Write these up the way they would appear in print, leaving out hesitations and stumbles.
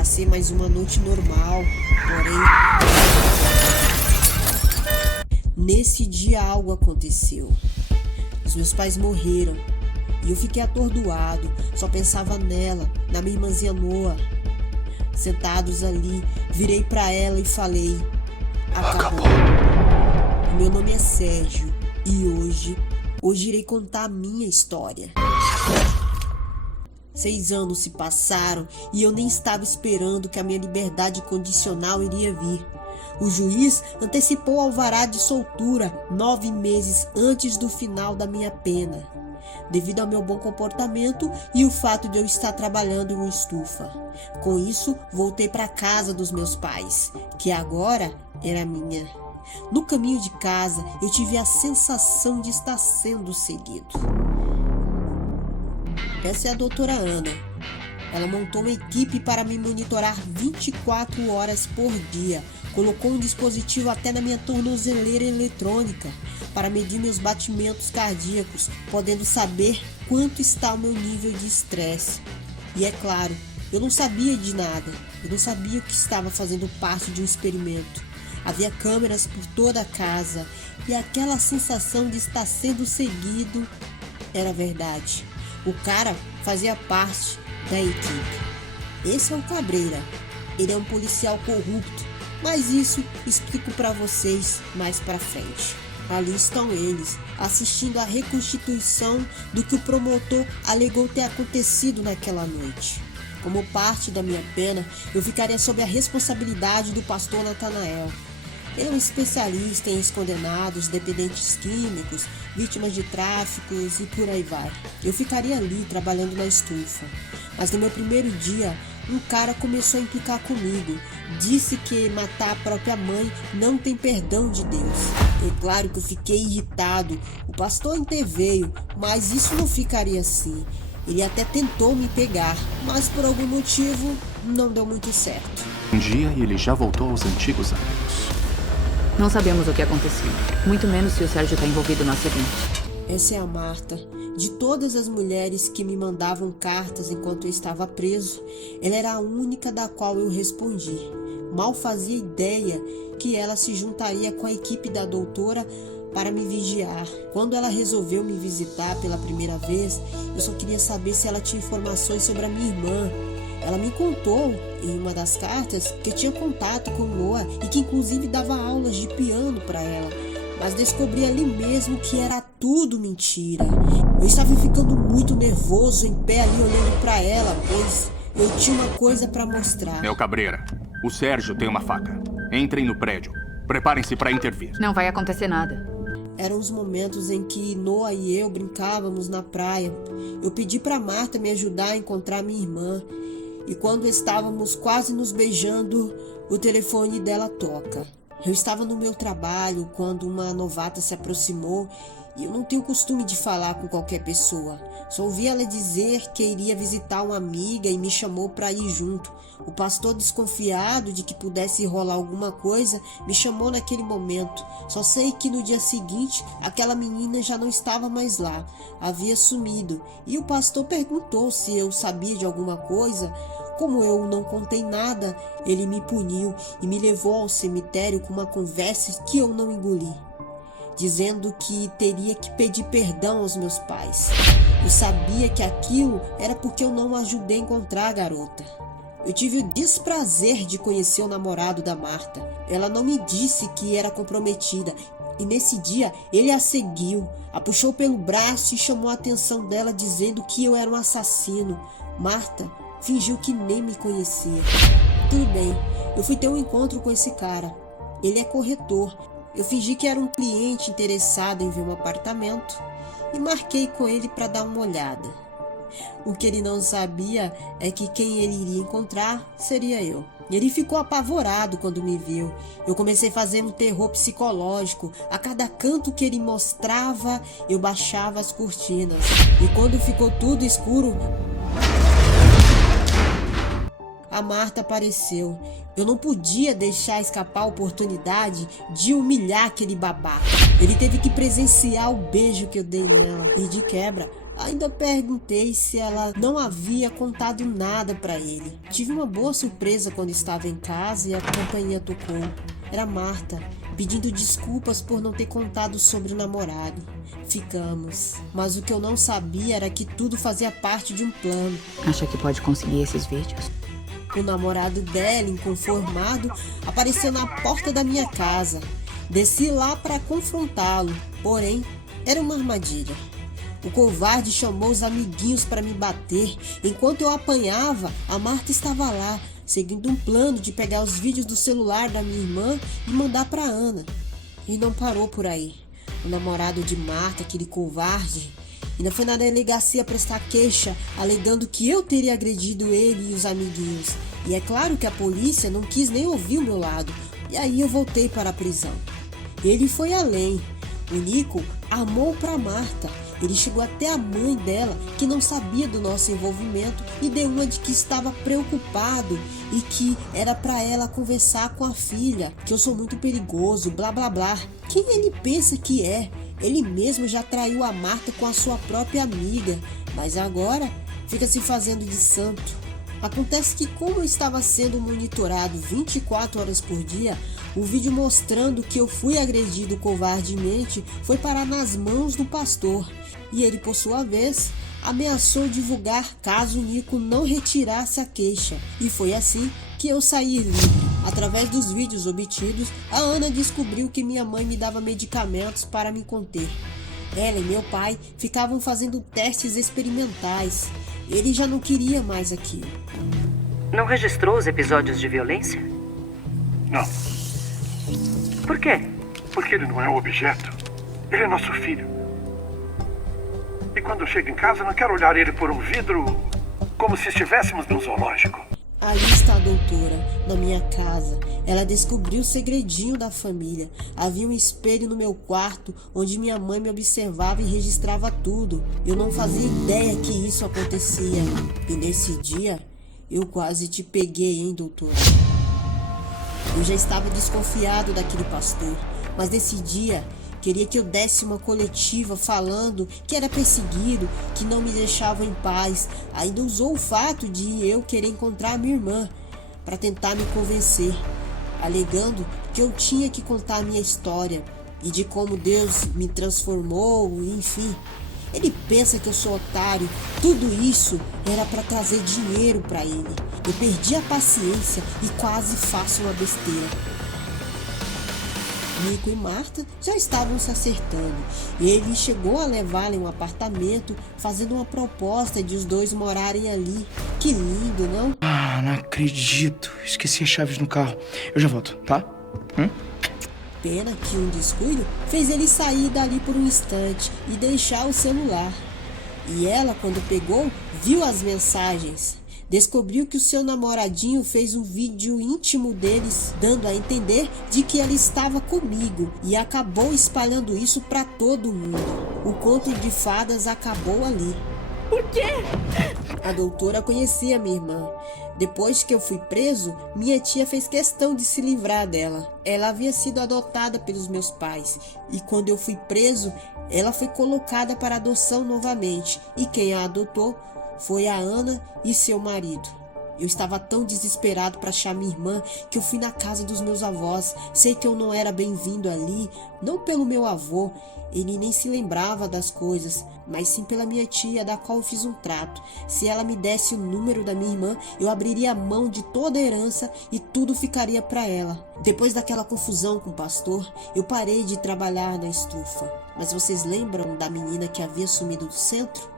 para ser mais uma noite normal, porém nesse dia algo aconteceu. Os meus pais morreram e eu fiquei atordoado, só pensava nela, na minha irmãzinha Noa. Sentados ali, virei para ela e falei: acabou. Meu nome é Sérgio e hoje irei contar a minha história. 6 anos se passaram e eu nem estava esperando que a minha liberdade condicional iria vir. O juiz antecipou o alvará de soltura 9 meses antes do final da minha pena, devido ao meu bom comportamento e o fato de eu estar trabalhando em uma estufa. Com isso, voltei para a casa dos meus pais, que agora era minha. No caminho de casa, eu tive a sensação de estar sendo seguido. Essa é a doutora Ana. Ela montou uma equipe para me monitorar 24 horas por dia. Colocou um dispositivo até na minha tornozeleira eletrônica para medir meus batimentos cardíacos, podendo saber quanto está o meu nível de estresse. E é claro, eu não sabia de nada. Eu não sabia que estava fazendo parte de um experimento. Havia câmeras por toda a casa e aquela sensação de estar sendo seguido era verdade. O cara fazia parte da equipe. Esse é o Cabreira. Ele é um policial corrupto, mas isso explico para vocês mais para frente. Ali estão eles, assistindo à reconstituição do que o promotor alegou ter acontecido naquela noite. Como parte da minha pena, eu ficaria sob a responsabilidade do pastor Natanael. Ele é um especialista em ex-condenados, dependentes químicos, vítimas de tráficos e por aí vai. Eu ficaria ali trabalhando na estufa. Mas no meu primeiro dia, um cara começou a implicar comigo. Disse que matar a própria mãe não tem perdão de Deus. É claro que eu fiquei irritado. O pastor interveio, mas isso não ficaria assim. Ele até tentou me pegar, mas por algum motivo não deu muito certo. Um dia ele já voltou aos antigos hábitos. Não sabemos o que aconteceu, muito menos se o Sérgio está envolvido no acidente. Essa é a Marta. De todas as mulheres que me mandavam cartas enquanto eu estava preso, ela era a única da qual eu respondi. Mal fazia ideia que ela se juntaria com a equipe da doutora para me vigiar. Quando ela resolveu me visitar pela primeira vez, eu só queria saber se ela tinha informações sobre a minha irmã. Ela me contou em uma das cartas que tinha contato com Noa e que inclusive dava aulas de piano para ela, mas descobri ali mesmo que era tudo mentira. Eu estava ficando muito nervoso em pé ali olhando para ela, pois eu tinha uma coisa para mostrar. É o Cabreira. O Sérgio tem uma faca. Entrem no prédio. Preparem-se para intervir. Não vai acontecer nada. Eram os momentos em que Noa e eu brincávamos na praia. Eu pedi para Marta me ajudar a encontrar minha irmã. E quando estávamos quase nos beijando, o telefone dela toca. Eu estava no meu trabalho quando uma novata se aproximou e eu não tenho costume de falar com qualquer pessoa. Só ouvi ela dizer que iria visitar uma amiga e me chamou para ir junto. O pastor, desconfiado de que pudesse rolar alguma coisa, me chamou naquele momento. Só sei que no dia seguinte, aquela menina já não estava mais lá. Havia sumido. E o pastor perguntou se eu sabia de alguma coisa. Como eu não contei nada, ele me puniu e me levou ao cemitério com uma conversa que eu não engoli, dizendo que teria que pedir perdão aos meus pais. Eu sabia que aquilo era porque eu não ajudei a encontrar a garota. Eu tive o desprazer de conhecer o namorado da Marta. Ela não me disse que era comprometida. E nesse dia ele a seguiu, a puxou pelo braço e chamou a atenção dela dizendo que eu era um assassino. Marta fingiu que nem me conhecia. Tudo bem, eu fui ter um encontro com esse cara. Ele é corretor. Eu fingi que era um cliente interessado em ver um apartamento e marquei com ele para dar uma olhada. O que ele não sabia é que quem ele iria encontrar seria eu. Ele ficou apavorado quando me viu. Eu comecei a fazer um terror psicológico. A cada canto que ele mostrava, eu baixava as cortinas. E quando ficou tudo escuro, a Marta apareceu. Eu não podia deixar escapar a oportunidade de humilhar aquele babaca. Ele teve que presenciar o beijo que eu dei nela. E de quebra, Ainda perguntei se ela não havia contado nada para ele. Tive uma boa surpresa quando estava em casa e a campainha tocou. Era Marta, pedindo desculpas por não ter contado sobre o namorado. Ficamos, mas o que eu não sabia era que tudo fazia parte de um plano. Acha que pode conseguir esses vídeos? O namorado dela, inconformado, apareceu na porta da minha casa. Desci lá para confrontá-lo, porém, era uma armadilha. O covarde chamou os amiguinhos para me bater. Enquanto eu apanhava, a Marta estava lá, seguindo um plano de pegar os vídeos do celular da minha irmã e mandar para Ana. E não parou por aí. O namorado de Marta, aquele covarde, ainda foi na delegacia prestar queixa, alegando que eu teria agredido ele e os amiguinhos. E é claro que a polícia não quis nem ouvir o meu lado. E aí eu voltei para a prisão. Ele foi além. O Nico armou para Marta. Ele chegou até a mãe dela, que não sabia do nosso envolvimento, e deu uma de que estava preocupado e que era para ela conversar com a filha, que eu sou muito perigoso, blá blá blá. Quem ele pensa que é? Ele mesmo já traiu a Marta com a sua própria amiga, mas agora fica se fazendo de santo. Acontece que, como eu estava sendo monitorado 24 horas por dia, o vídeo mostrando que eu fui agredido covardemente foi parar nas mãos do pastor. E ele, por sua vez, ameaçou divulgar caso o Nico não retirasse a queixa. E foi assim que eu saí livre. Através dos vídeos obtidos, a Ana descobriu que minha mãe me dava medicamentos para me conter. Ela e meu pai ficavam fazendo testes experimentais. Ele já não queria mais aquilo. Não registrou os episódios de violência? Não. Por quê? Porque ele não é um objeto. Ele é nosso filho. E quando eu chego em casa, não quero olhar ele por um vidro como se estivéssemos num zoológico. Ali está a doutora, na minha casa. Ela descobriu o segredinho da família. Havia um espelho no meu quarto, onde minha mãe me observava e registrava tudo. Eu não fazia ideia que isso acontecia. E nesse dia, eu quase te peguei, hein, doutora? Eu já estava desconfiado daquele pastor, mas nesse dia queria que eu desse uma coletiva falando que era perseguido, que não me deixava em paz. Ainda usou o fato de eu querer encontrar a minha irmã para tentar me convencer, alegando que eu tinha que contar a minha história e de como Deus me transformou, enfim. Ele pensa que eu sou otário. Tudo isso era para trazer dinheiro para ele. Eu perdi a paciência e quase faço uma besteira. Nico e Marta já estavam se acertando. Ele chegou a levá-la em um apartamento, fazendo uma proposta de os dois morarem ali. Que lindo, não? Ah, não acredito. Esqueci as chaves no carro. Eu já volto, tá? Pena que um descuido fez ele sair dali por um instante e deixar o celular. E ela, quando pegou, viu as mensagens. Descobriu que o seu namoradinho fez um vídeo íntimo deles, dando a entender de que ela estava comigo, e acabou espalhando isso para todo mundo. O conto de fadas acabou ali. Por quê? A doutora conhecia minha irmã. Depois que eu fui preso, minha tia fez questão de se livrar dela. Ela havia sido adotada pelos meus pais, e quando eu fui preso, ela foi colocada para adoção novamente, e quem a adotou foi a Ana e seu marido. Eu estava tão desesperado para achar minha irmã que eu fui na casa dos meus avós. Sei que eu não era bem-vindo ali, não pelo meu avô, ele nem se lembrava das coisas, mas sim pela minha tia, da qual eu fiz um trato. Se ela me desse o número da minha irmã, eu abriria a mão de toda a herança e tudo ficaria para ela. Depois daquela confusão com o pastor, eu parei de trabalhar na estufa. Mas vocês lembram da menina que havia sumido do centro?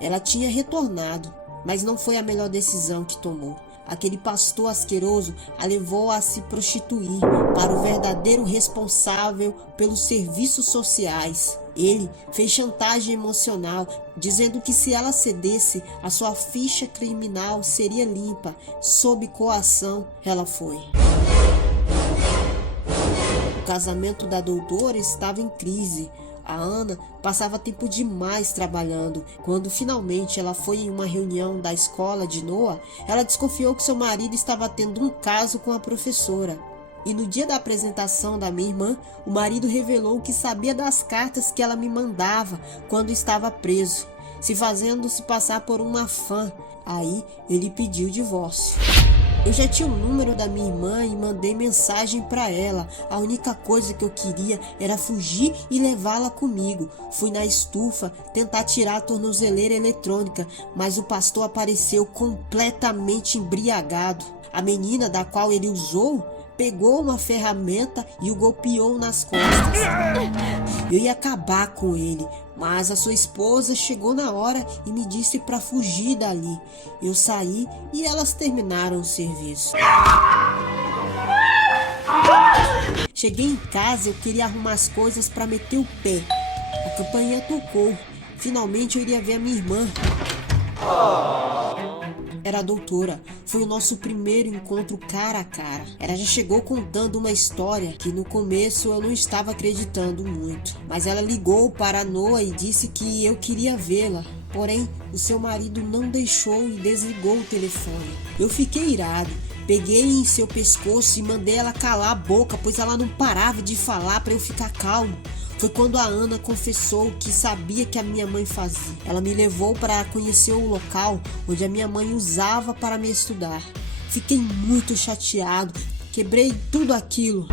Ela tinha retornado, mas não foi a melhor decisão que tomou. Aquele pastor asqueroso a levou a se prostituir para o verdadeiro responsável pelos serviços sociais. Ele fez chantagem emocional, dizendo que se ela cedesse, a sua ficha criminal seria limpa. Sob coação, ela foi. O casamento da doutora estava em crise. A Ana passava tempo demais trabalhando. Quando finalmente ela foi em uma reunião da escola de Noah, ela desconfiou que seu marido estava tendo um caso com a professora. E no dia da apresentação da minha irmã, o marido revelou que sabia das cartas que ela me mandava quando estava preso. se fazendo-se passar por uma fã. Aí ele pediu o divórcio. Eu já tinha o número da minha irmã e mandei mensagem para ela. A única coisa que eu queria era fugir e levá-la comigo. Fui na estufa tentar tirar a tornozeleira eletrônica, mas o pastor apareceu completamente embriagado. A menina da qual ele usou pegou uma ferramenta e o golpeou nas costas. Eu ia acabar com ele, mas a sua esposa chegou na hora e me disse para fugir dali. Eu saí e elas terminaram o serviço. Cheguei em casa, eu queria arrumar as coisas para meter o pé. A campainha tocou. Finalmente eu iria ver a minha irmã. Era a doutora. Foi o nosso primeiro encontro cara a cara. Ela já chegou contando uma história que no começo eu não estava acreditando muito. Mas ela ligou para a Noah e disse que eu queria vê-la. Porém, o seu marido não deixou e desligou o telefone. Eu fiquei irado. Peguei em seu pescoço e mandei ela calar a boca, pois ela não parava de falar para eu ficar calmo. Foi quando a Ana confessou o que sabia que a minha mãe fazia. Ela me levou para conhecer o local onde a minha mãe usava para me estudar. Fiquei muito chateado, quebrei tudo aquilo.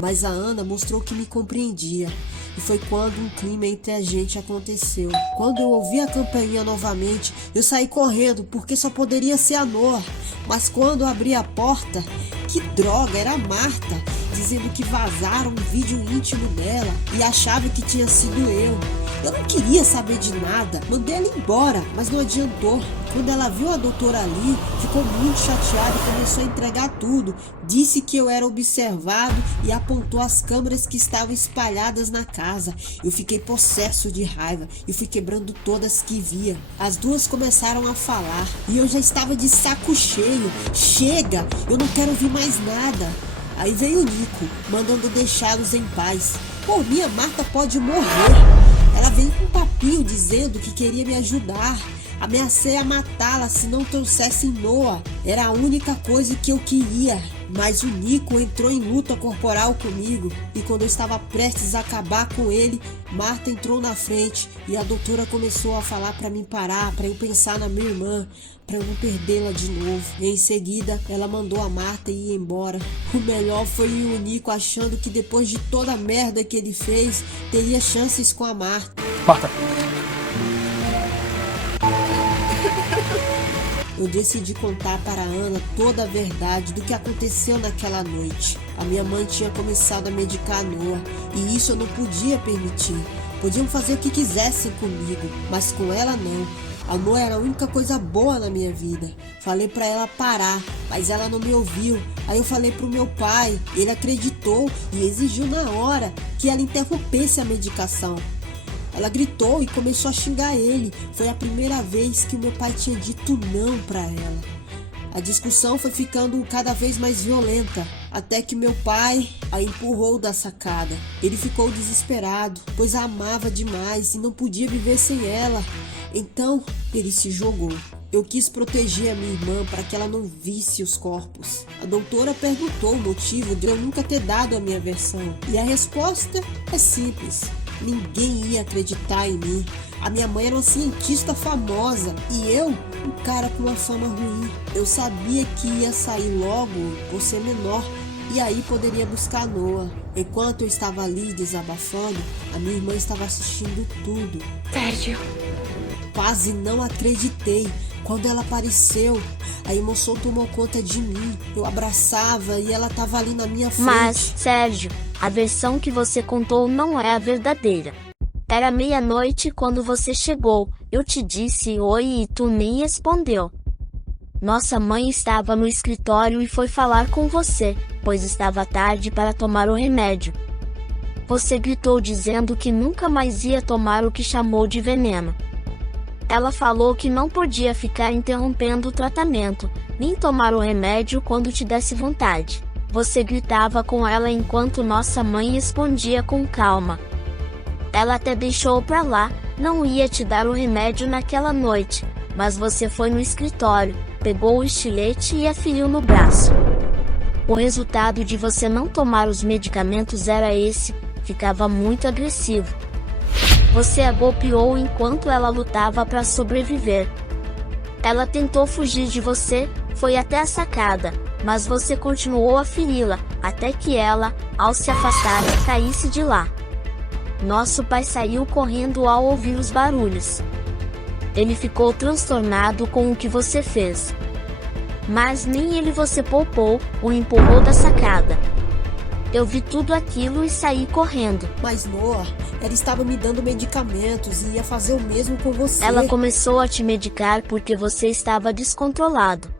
Mas a Ana mostrou que me compreendia. E foi quando um clima entre a gente aconteceu. Quando eu ouvi a campainha novamente, eu saí correndo, porque só poderia ser a Noah. Mas quando eu abri a porta, que droga, era a Marta, dizendo que vazaram um vídeo íntimo dela e achava que tinha sido eu. Eu não queria saber de nada, mandei ela embora, mas não adiantou. Quando ela viu a doutora ali, ficou muito chateada e começou a entregar tudo. Disse que eu era observado e apontou as câmeras que estavam espalhadas na casa. Eu fiquei possesso de raiva e fui quebrando todas que via. As duas começaram a falar e eu já estava de saco cheio. Chega, eu não quero ouvir mais nada. Aí veio o Nico, mandando deixá-los em paz. Por mim, a Marta pode morrer. Ela veio com um papinho dizendo que queria me ajudar. Ameacei a matá-la se não trouxessem Noah. Era a única coisa que eu queria. Mas o Nico entrou em luta corporal comigo. E quando eu estava prestes a acabar com ele, Marta entrou na frente e a doutora começou a falar para mim parar, para eu pensar na minha irmã, para eu não perdê-la de novo. E em seguida, ela mandou a Marta ir embora. O melhor foi o Nico achando que depois de toda a merda que ele fez, teria chances com a Marta. Marta! Eu decidi contar para a Ana toda a verdade do que aconteceu naquela noite. A minha mãe tinha começado a medicar a Noah e isso eu não podia permitir. Podiam fazer o que quisessem comigo, mas com ela não. A Noah era a única coisa boa na minha vida. Falei para ela parar, mas ela não me ouviu. Aí eu falei pro meu pai, ele acreditou e exigiu na hora que ela interrompesse a medicação. Ela gritou e começou a xingar ele. Foi a primeira vez que o meu pai tinha dito não para ela. A discussão foi ficando cada vez mais violenta, até que meu pai a empurrou da sacada. Ele ficou desesperado, pois a amava demais e não podia viver sem ela. Então, ele se jogou. Eu quis proteger a minha irmã para que ela não visse os corpos. A doutora perguntou o motivo de eu nunca ter dado a minha versão. E a resposta é simples. Ninguém ia acreditar em mim. A minha mãe era uma cientista famosa e eu, um cara com uma fama ruim. Eu sabia que ia sair logo por ser menor e aí poderia buscar Noah. Enquanto eu estava ali desabafando, a minha irmã estava assistindo tudo. Sérgio. Quase não acreditei. Quando ela apareceu, a emoção tomou conta de mim. Eu abraçava e ela estava ali na minha frente. Mas, Sérgio, a versão que você contou não é a verdadeira. Era meia-noite quando você chegou. Eu te disse oi e tu nem respondeu. Nossa mãe estava no escritório e foi falar com você, pois estava tarde para tomar o remédio. Você gritou dizendo que nunca mais ia tomar o que chamou de veneno. Ela falou que não podia ficar interrompendo o tratamento, nem tomar o remédio quando te desse vontade. Você gritava com ela enquanto nossa mãe respondia com calma. Ela até deixou pra lá, não ia te dar o remédio naquela noite, mas você foi no escritório, pegou o estilete e a feriu no braço. O resultado de você não tomar os medicamentos era esse, ficava muito agressivo. Você a golpeou enquanto ela lutava para sobreviver. Ela tentou fugir de você, foi até a sacada, mas você continuou a feri-la, até que ela, ao se afastar, caísse de lá. Nosso pai saiu correndo ao ouvir os barulhos. Ele ficou transtornado com o que você fez. Mas nem ele você poupou, o empurrou da sacada. Eu vi tudo aquilo e saí correndo. Mas Noah, ela estava me dando medicamentos e ia fazer o mesmo com você. Ela começou a te medicar porque você estava descontrolado.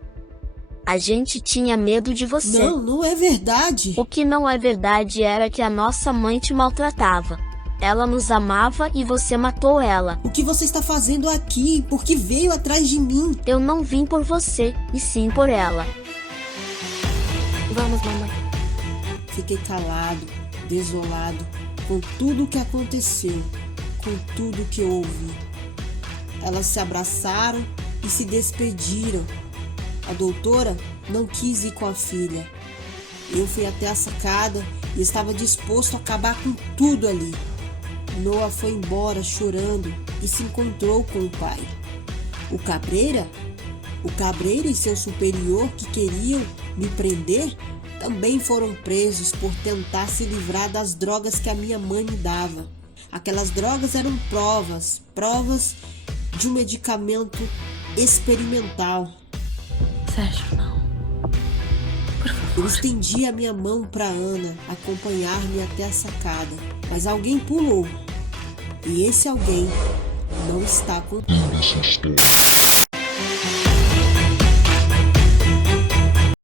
A gente tinha medo de você. Não, não é verdade. O que não é verdade era que a nossa mãe te maltratava. Ela nos amava e você matou ela. O que você está fazendo aqui? Por que veio atrás de mim? Eu não vim por você, e sim por ela. Vamos, mamãe. Fiquei calado, desolado, com tudo o que aconteceu, com tudo o que eu ouvi. Elas se abraçaram e se despediram. A doutora não quis ir com a filha. Eu fui até a sacada e estava disposto a acabar com tudo ali. Noah foi embora chorando e se encontrou com o pai. O Cabreira e seu superior que queriam me prender também foram presos por tentar se livrar das drogas que a minha mãe me dava. Aquelas drogas eram provas de um medicamento experimental. Sérgio, não. Por favor. Eu estendi a minha mão para Ana acompanhar-me até a sacada, mas alguém pulou. E esse alguém não está comigo.